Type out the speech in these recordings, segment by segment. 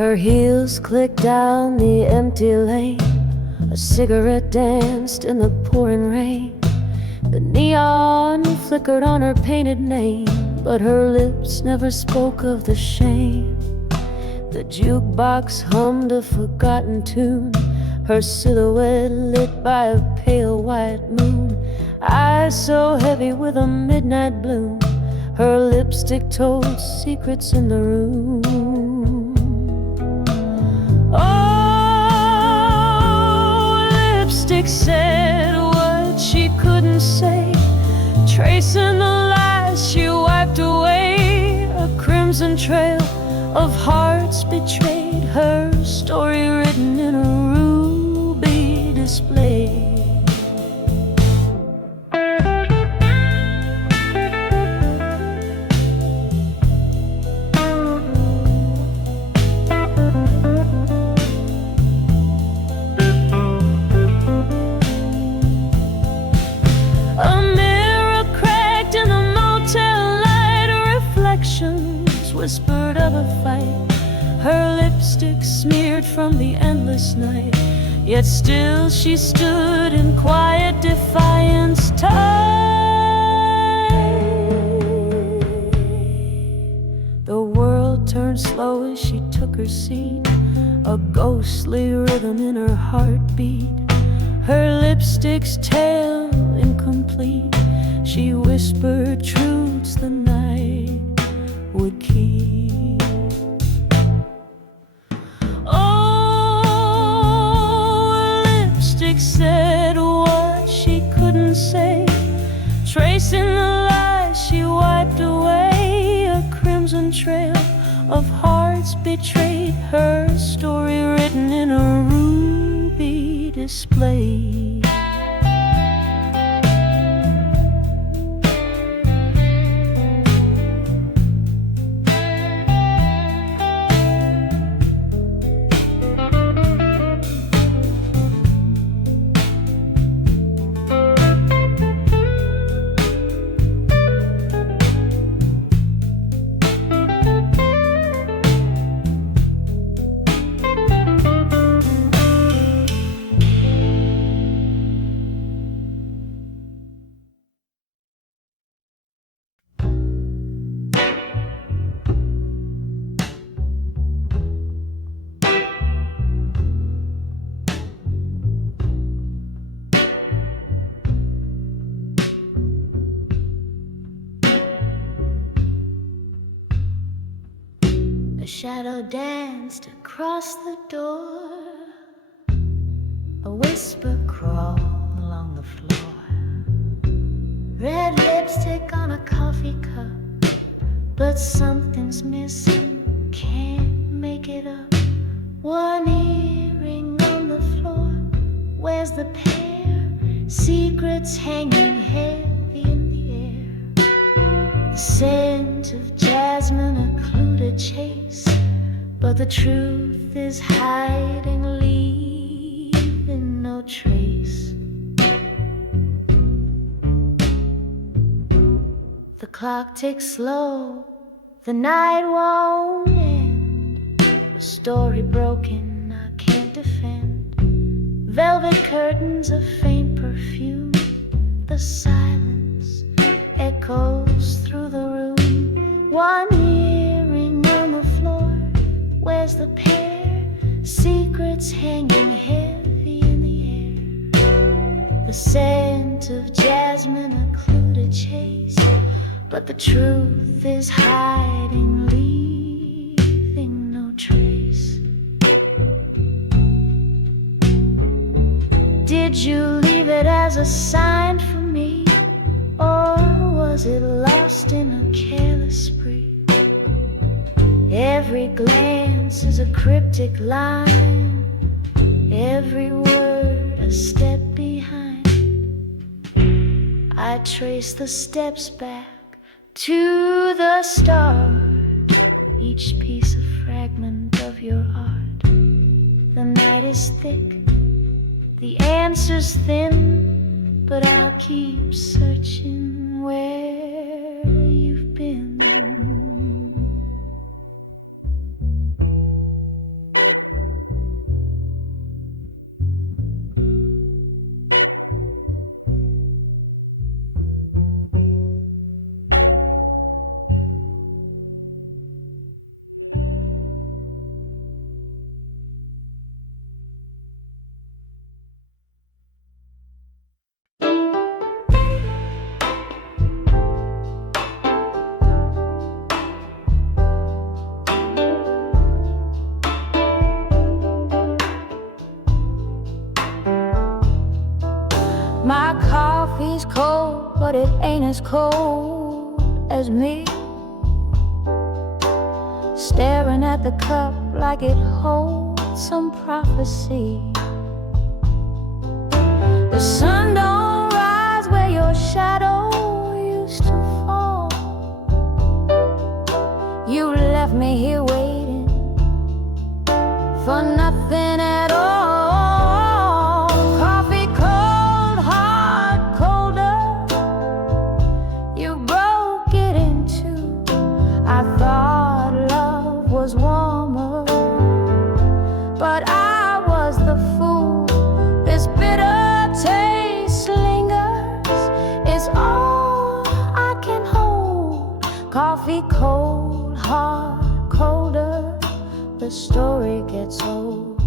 Her heels clicked down the empty lane. A cigarette danced in the pouring rain. The neon flickered on her painted name, but her lips never spoke of the shame. The jukebox hummed a forgotten tune, her silhouette lit by a pale white moon. Eyes so heavy with a midnight bloom, her lipstick told secrets in the room. Oh, lipstick said what she couldn't say, tracing the lies she wiped away. A crimson trail of hearts betrayed, her story written in a ruby display. Whispered of a fight, her lipstick smeared from the endless night. Yet still she stood in quiet defiance, tied. The world turned slow as she took her seat, a ghostly rhythm in her heartbeat. Her lipstick's tale incomplete, she whispered truths the night would keep. Oh, lipstick said what she couldn't say, tracing the lies she wiped away. A crimson trail of hearts betrayed, her story written in a ruby display. A shadow danced across the door, a whisper crawled along the floor. Red lipstick on a coffee cup, but something's missing, can't make it up. One earring on the floor, where's the pair? Secrets hanging heavy in the air. The scent of jasmine, a clue to chase, but the truth is hiding, leaving no trace. The clock ticks slow, the night won't end. A story broken, I can't defend. Velvet curtains of faint perfume, the silence echoes through the room. One earring on the floor, where's the pair? Secrets hanging heavy in the air. The scent of jasmine, a clue to chase, but the truth is hiding, leaving no trace. Did you leave it as a sign for me, or was it lost in a careless spree? Every glance is a cryptic line, every word a step behind. I trace the steps back to the start, each piece a fragment of your art. The night is thick, the answer's thin, but I'll keep searching where you've been. Coffee's cold, but it ain't as cold as me, staring at the cup like it holds some prophecy. The sun don't rise where your shadow used to fall. You left me here waiting for nothing at all. Coffee cold, hard, colder. You broke it in two. I thought love was warmer, but I was the fool. This bitter taste lingers. It's all I can hold. Coffee cold, hard, colder. The story gets old.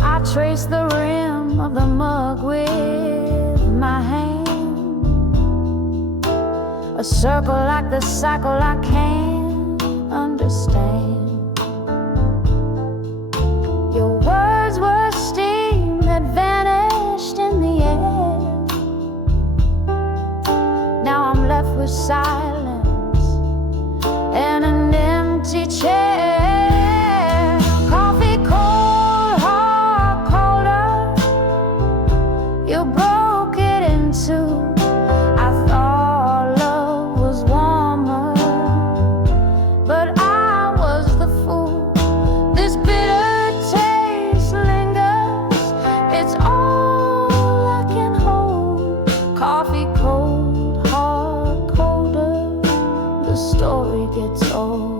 I trace the rim of the mug with my hand, a circle like the cycle I can't understand. Your words were steam that vanished in the air. Now I'm left with silence and an empty chair. Coffee cold, hard, colder. You broke it in two. I thought love was warmer, but I was the fool. This bitter taste lingers. It's all I can hold. Coffee cold, hard, colder. The story gets old.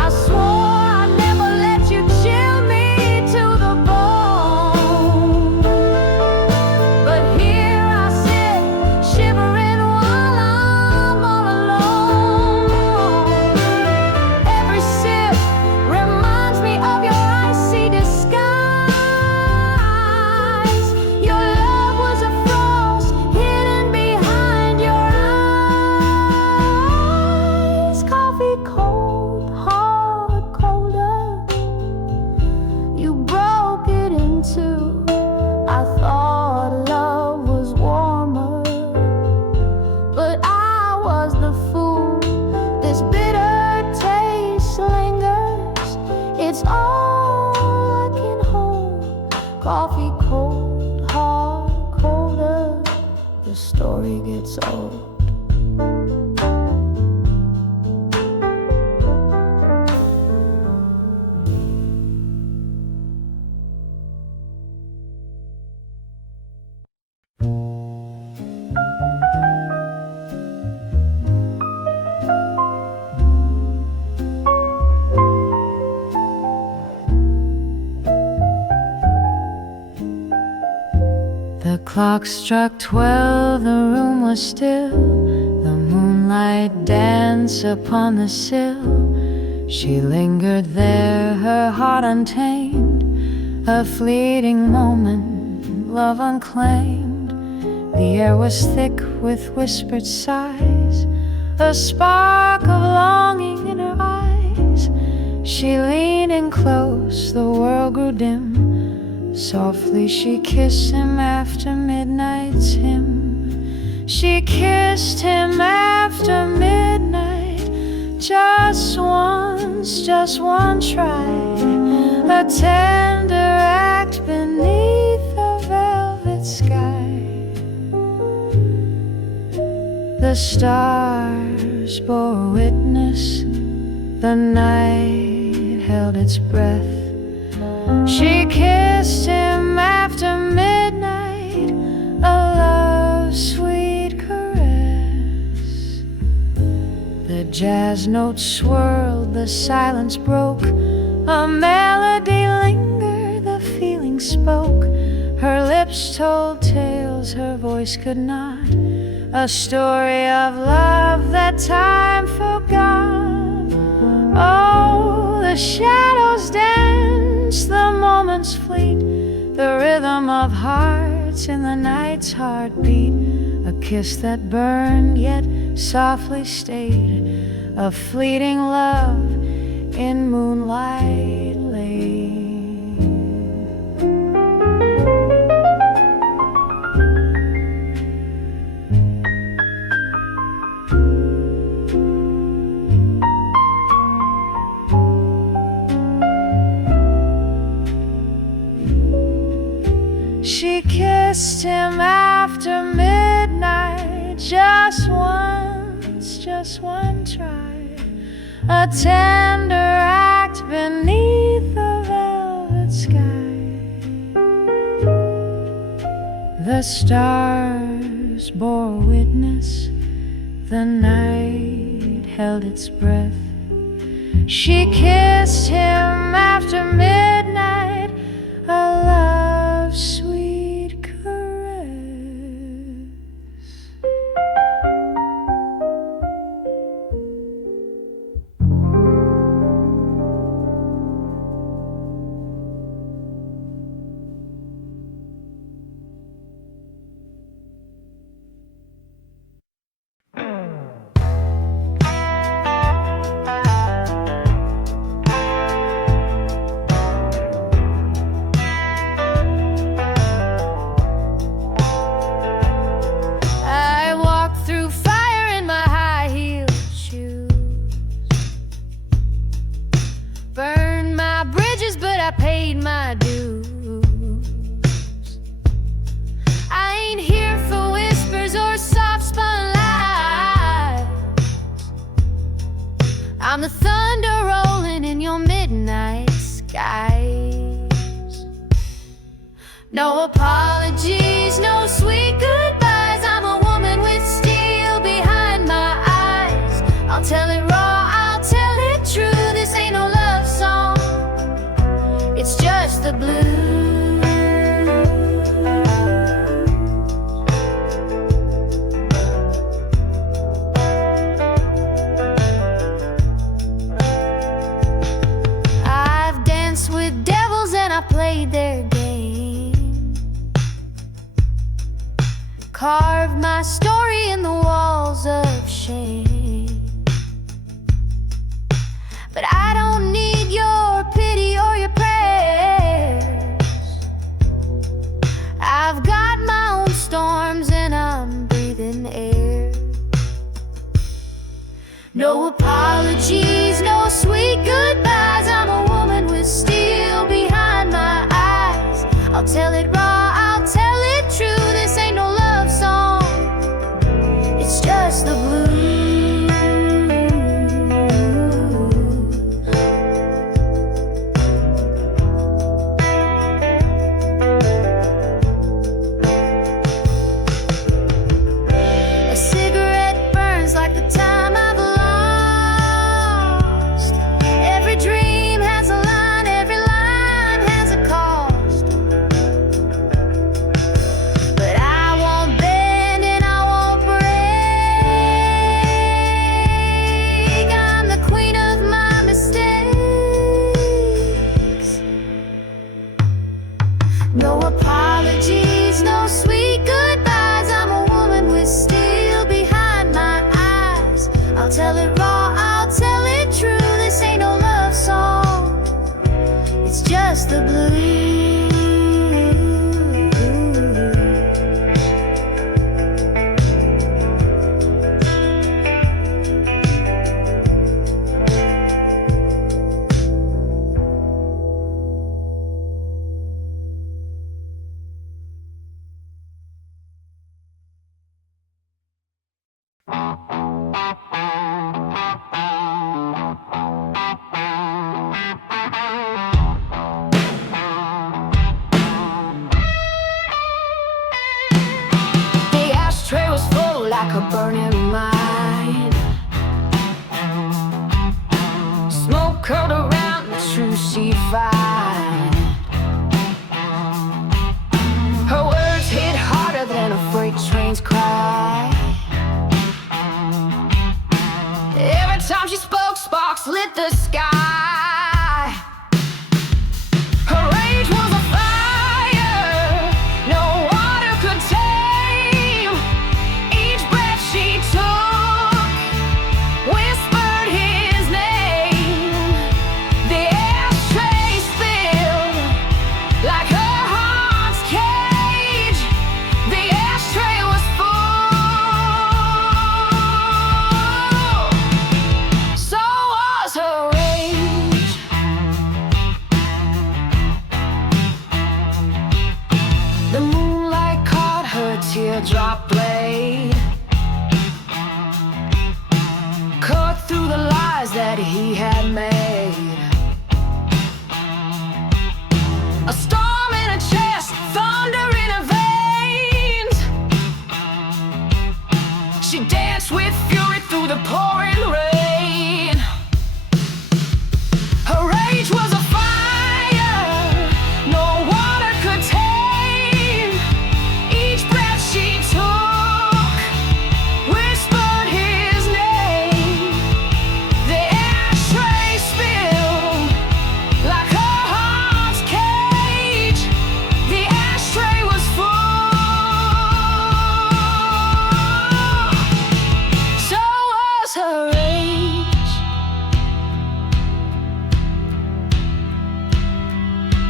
I swore I'd never let you chill me to the bone, but here I sit, shivering while I'm all alone. Every sip reminds me of your icy disguise. Your love was a frost hidden behind your eyes. Coffee cold, hard, colder. You broke it in two. I thought love was warmer, but I was the fool. This bitter taste lingers. It's all I can hold. Coffee cold, hard, colder. The story gets old. The clock struck 12, the room was still. The moonlight danced upon the sill. She lingered there, her heart untamed. A fleeting moment, love unclaimed. The air was thick with whispered sighs, a spark of longing in her eyes. She leaned in close, the world grew dim. Softly she kissed him after midnight's hymn. She kissed him after midnight, just once, just one try. A tender act beneath the velvet sky. The stars bore witness, the night held its breath. She kissed him after midnight, a love's sweet caress. The jazz notes swirled, the silence broke. A melody lingered, the feeling spoke. Her lips told tales her voice could not. A story of love that time forgot. Oh, the shadows dance, the moments fleet, the rhythm of hearts in the night's heartbeat. A kiss that burned yet softly stayed, a fleeting love in Moonlight Lane. She kissed him after midnight, just once, just one try, a tender act beneath the velvet sky. The stars bore witness, the night held its breath. She kissed him after midnight, a love's sweet caress. Burned my bridges, but I paid my dues. I ain't here for whispers or soft-spun lies. I'm the thunder rolling in your midnight skies. No apologies, no sweet goodbyes. I'm a woman with steel behind my eyes. I'll tell it raw, I'll tell it true. This ain't no love song, it's just the blues. I've danced with devils and I played their game, carved my story in the walls of shame. But I don't need your pity or your prayers. I've got my own storms and I'm breathing air. No apologies, no sweet goodbyes. I'm a woman with steel behind my eyes. I'll tell it raw, I'll tell it true. This ain't no love song, it's just the blues. No apologies, no sweet goodbyes. I'm a woman with steel behind my eyes. I'll tell it raw, I'll tell it true. This ain't no love song, it's just the blues. Like a burning mine, smoke curled around the true she'd find. Her words hit harder than a freight train's cry. Every time she spoke, sparks lit the sky. Her rage was a fire no water could tame. Each breath she took whispered his name. a teardrop blade, cut through the lies that he had made. A storm in her chest, thunder in her veins. She danced with fury through the pouring rain. Her rage was a fire no water could tame. Each breath she took whispered his name. The ashtray spilled like her heart's cage. The ashtray was full, so was her rage.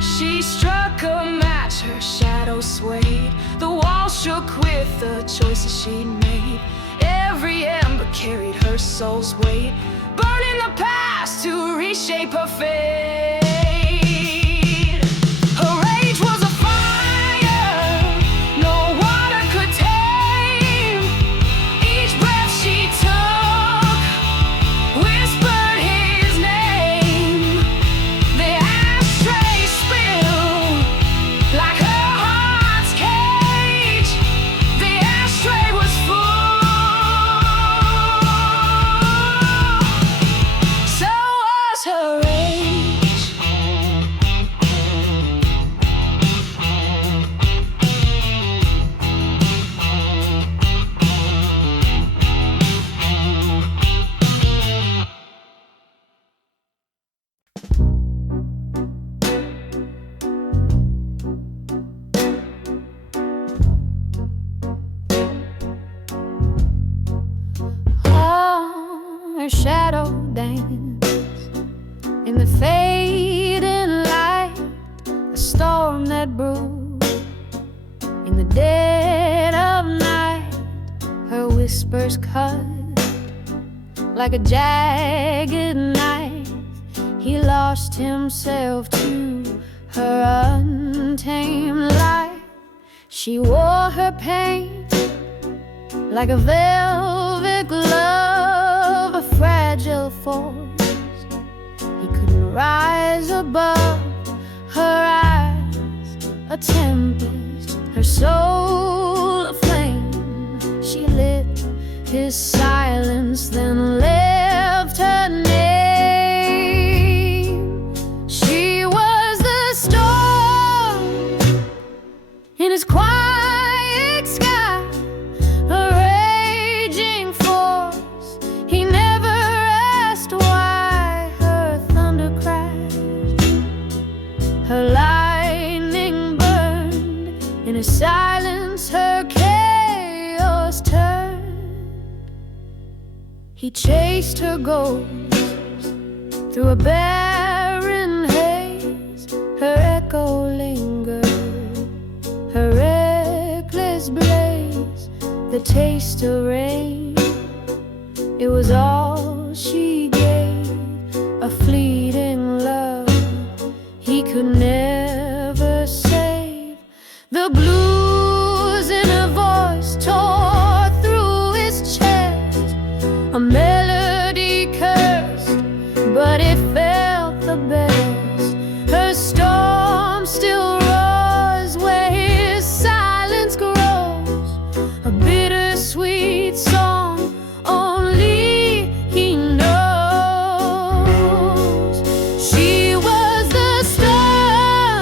She struck a match, her shadow swayed. The wall shook with the choices she'd made. Every ember carried her soul's weight, burning the past to reshape her fate. Her rage was a fire no water could tame. Each breath she took whispered his name. The ashtray spilled like her heart's cage. The ashtray was full, so was her rage. Her shadow danced in the fading light, a storm that brewed in the dead of night. Her whispers cut like a jagged knife. He lost himself to her untamed life. She wore her pain like a velvet glove, a fragile force. He couldn't rise above her eyes, a tempest, her soul aflame. She lit his silence, then left her name. She was the storm in his quiet sky, a raging force. He never asked why her thunder crashed, her lightning burned in his silence, her chaos turned. He chased her ghost through a barren haze. Her echo lingered, her reckless blaze, the taste of rain. It was all she gave, a fleeting love he could never save. The blues in her voice tore through his chest, a melody cursed, but it felt the best. Her storm still roars where his silence grows, a bittersweet song only he knows. She was the storm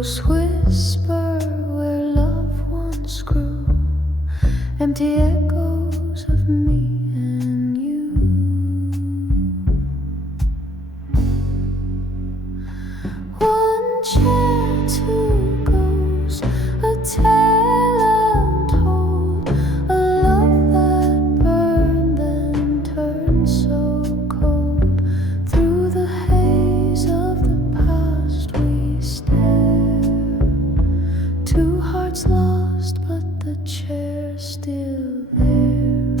Echoes whisper where love once grew, empty echoes of me and you. One chair, two ghosts, a tale untold, a love that burned then turned so cold. Through the haze of the past we stare, two hearts lost but the chair's still there.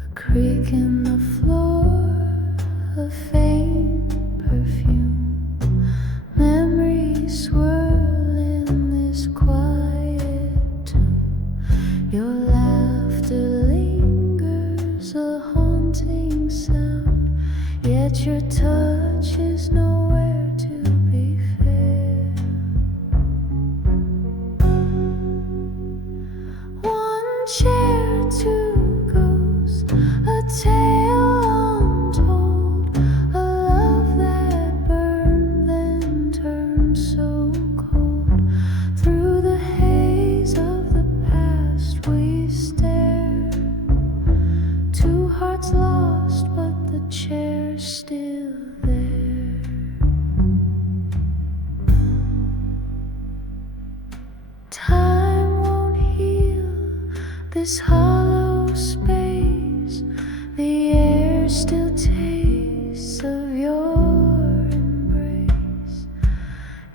A creak in the floor, a faint perfume, memories swirl in this quiet tune. Your laughter lingers, a haunting sound, yet your touch is nowhere to be fair. One chair, two ghosts, a tale untold, a love that burned then turned so cold. Through the haze of the past we stare, two hearts lost but the chair's still there. Time won't heal this hollow space, the air still tastes of your embrace.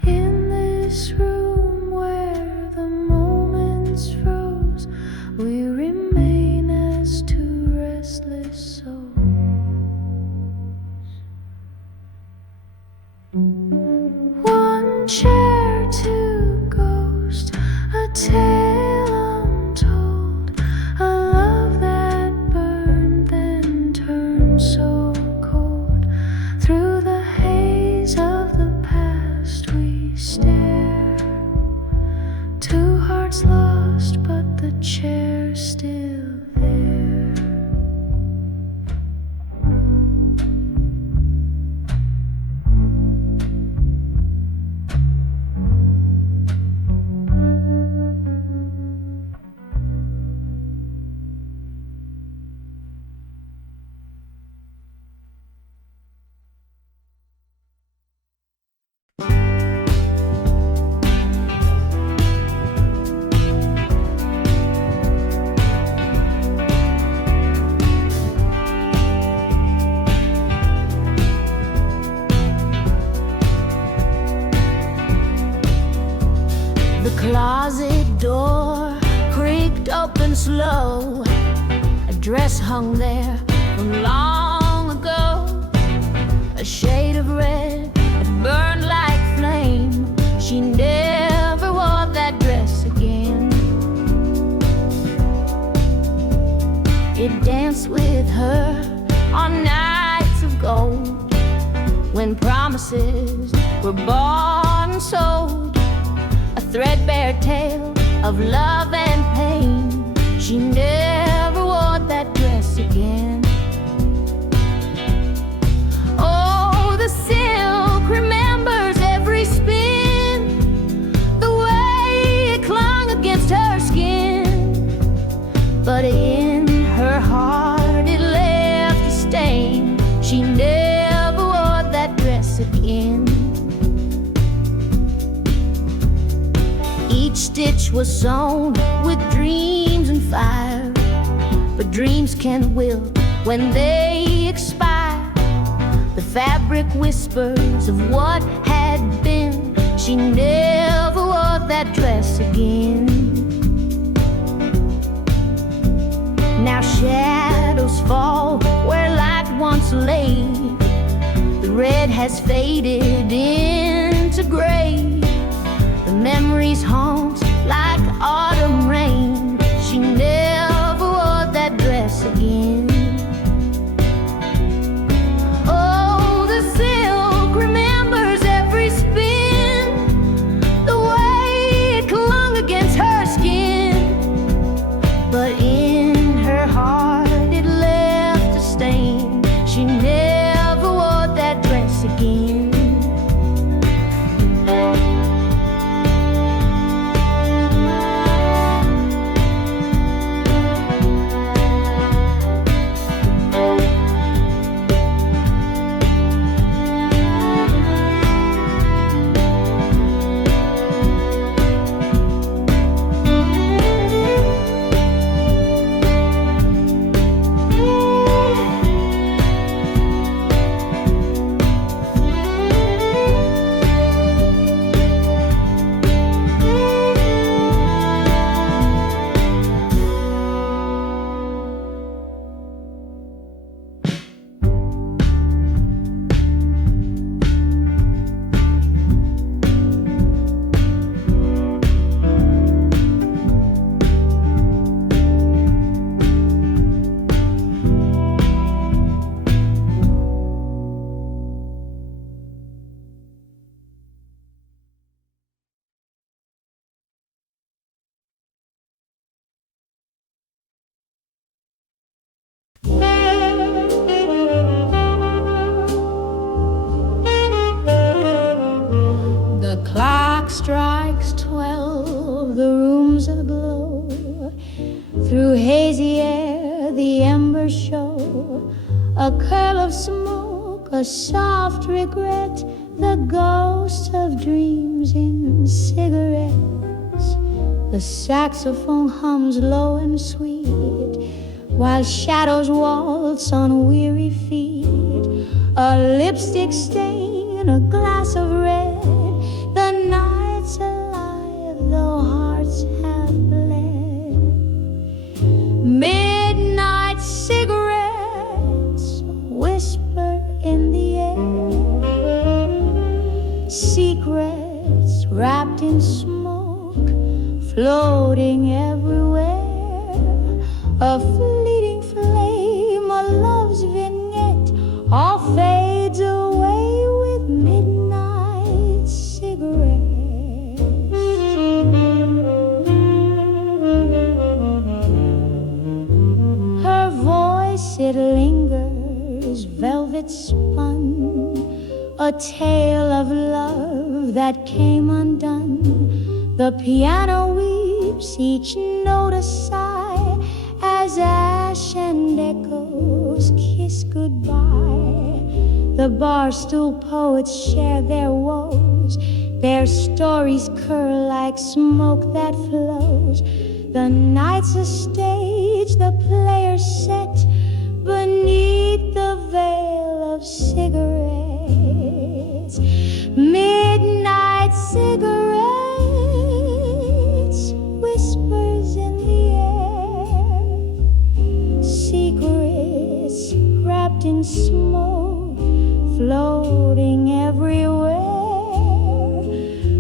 In this room where the moments froze, we remain as two restless souls. One chair, two ghosts, a tale untold, a love that burned then turned so cold. Through the haze of the past we stare, two hearts lost but the chair's still there. The closet door creaked open slow. A dress hung there from long ago. A shade of red that burned like flame. She never wore that dress again. It danced with her on nights of gold, when promises were bought and sold. A threadbare tale of love and pain. She never wore that dress again. Oh, the silk remembers every spin, the way it clung against her skin. But in her heart it left a stain. She never wore that dress again. Each stitch was sewn with dreams and fire, but dreams can wilt when they expire. The fabric whispers of what had been. She never wore that dress again. Now shadows fall where light once lay. The red has faded into gray. The memories haunt like autumn rain. She never wore that dress again. Oh, the silk remembers every spin, the way it clung against her skin. But in strikes 12, the room's aglow. Through hazy air the embers show a curl of smoke, a soft regret, the ghost of dreams in cigarettes. The saxophone hums low and sweet, while shadows waltz on weary feet. A lipstick stain, a glass of red, the night's alive, though hearts have bled. Midnight cigarettes whisper in the air, secrets wrapped in smoke, floating everywhere. A fleeting flame, a love's vignette, all fades away with midnight cigarettes. Her voice, it lingers, velvet spun, a tale of love that came undone. The piano weeps, each note a sigh, as ash and echoes kiss goodbye. The barstool poets share their woes, their stories curl like smoke that flows. The night's a stage, the players set beneath the veil of cigarettes. Midnight cigarettes, whispers in the air, secrets wrapped in smoke, floating everywhere.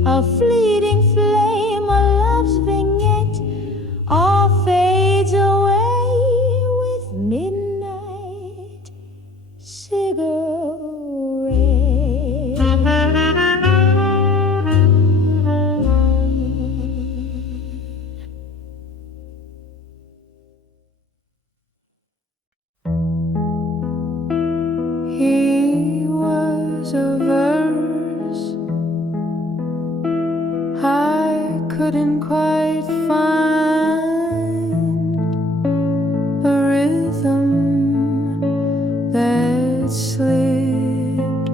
A fleeting flame, a love's vignette, all fades away with midnight cigarettes. He was a verse I couldn't quite find, a rhythm that slipped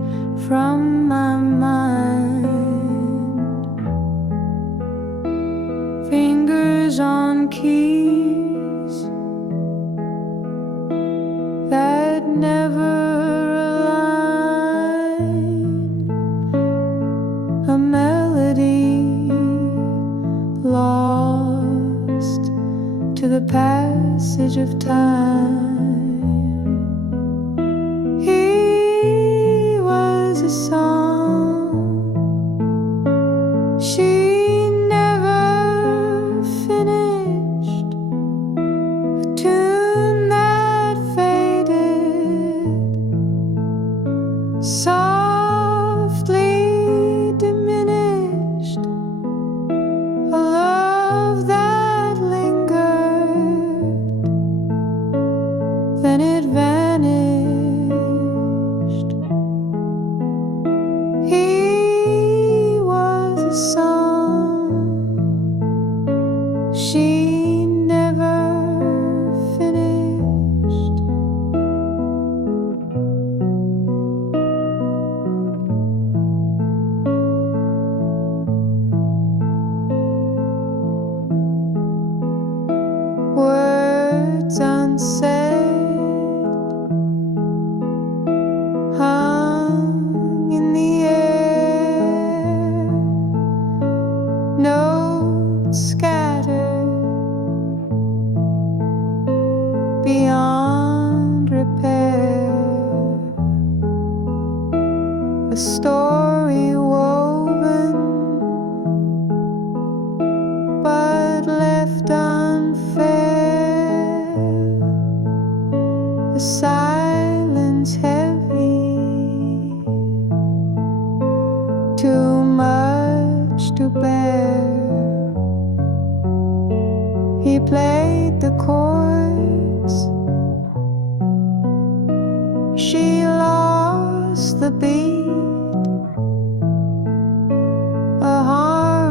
from my mind. Fingers on keys that never aligned, a melody lost to the passage of time. He was a song she never finished, a tune that faded, softly diminished, a love that lingered, then it vanished. He was a song she never finished. Words unsaid hung in the air, notes scattered beyond repair, a story woven but left unfair, the silence heavy, too much to bear. He played the chords, she lost the beat, a heart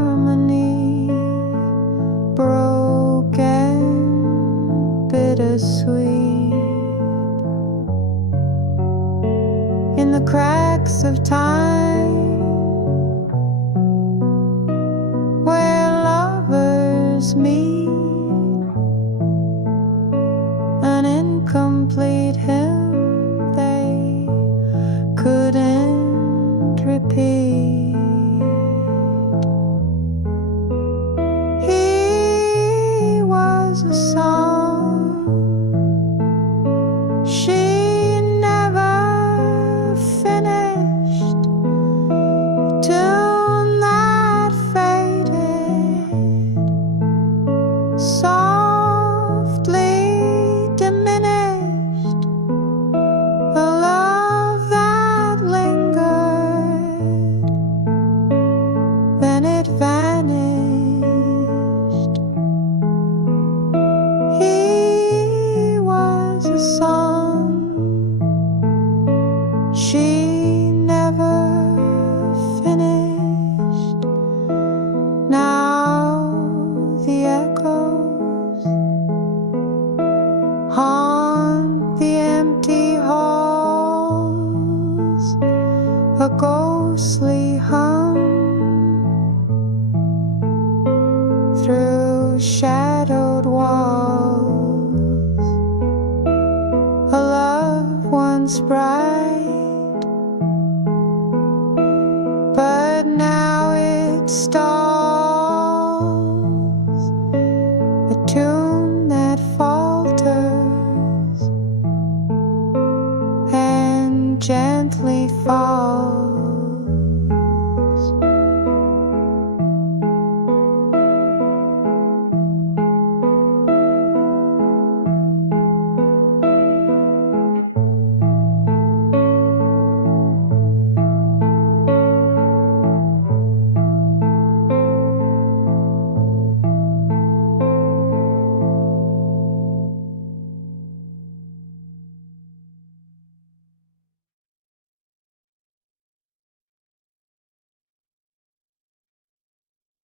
He was a song she never finished, tune that faded, softly diminished, the love that lingered, then it vanished. He was a song she never finished. Now the echoes haunt the empty halls, a ghostly hum through shadowed walls, a love once bright, but now it stalls.